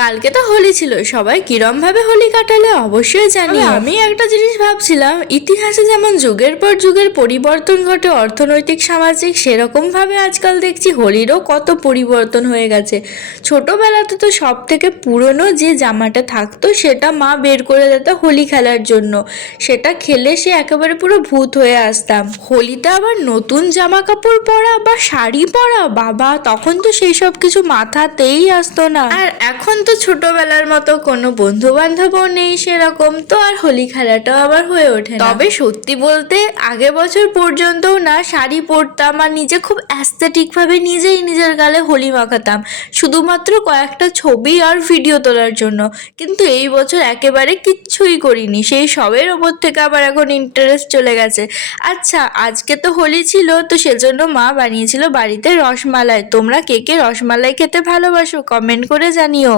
কালকে তো হোলি ছিল, সবাই কিরম ভাবে হোলি কাটালে অবশ্যই জানি। আমি একটা জিনিস ভাবছিলাম, ইতিহাসে যেমন যুগের পর যুগের পরিবর্তন ঘটে অর্থনৈতিক সামাজিক, সেরকম ভাবে আজকাল দেখছি হোলিরও কত পরিবর্তন হয়ে গেছে। ছোটবেলাতে তো সব থেকে পুরনো যে জামাটা থাকতো সেটা মা বের করে দিত হোলি খেলার জন্য, সেটা খেলে সে একেবারে পুরো ভূত হয়ে আসতাম। হোলিতে আবার নতুন জামা কাপড় পরা বা শাড়ি পরা, বাবা তখন তো সেই সব কিছু মাথাতেই আসতো না। আর এখন তো ছোটবেলার মতো কোনো বন্ধু বান্ধবও নেই সেরকম, তো আর হোলি খেলাটাও আবার হয়ে ওঠে না। তবে সত্যি বলতে আগের বছর পর্যন্তও না শাড়ি পরতাম আর নিজে খুব অ্যাস্থেটিক ভাবে নিজেই নিজের গালে হোলি মাখাতাম, শুধুমাত্র কয়েকটা ছবি আর ভিডিও তোলার জন্য। কিন্তু এই বছর একেবারে কিচ্ছুই করিনি, সেই সবের ওপর থেকে আবার এখন ইন্টারেস্ট চলে গেছে। আচ্ছা, আজকে তো হোলি ছিল, তো সেজন্য মা বানিয়েছিল বাড়িতে রসমালাই। তোমরা কে কে রসমালাই খেতে ভালোবাসো কমেন্ট করে জানিও।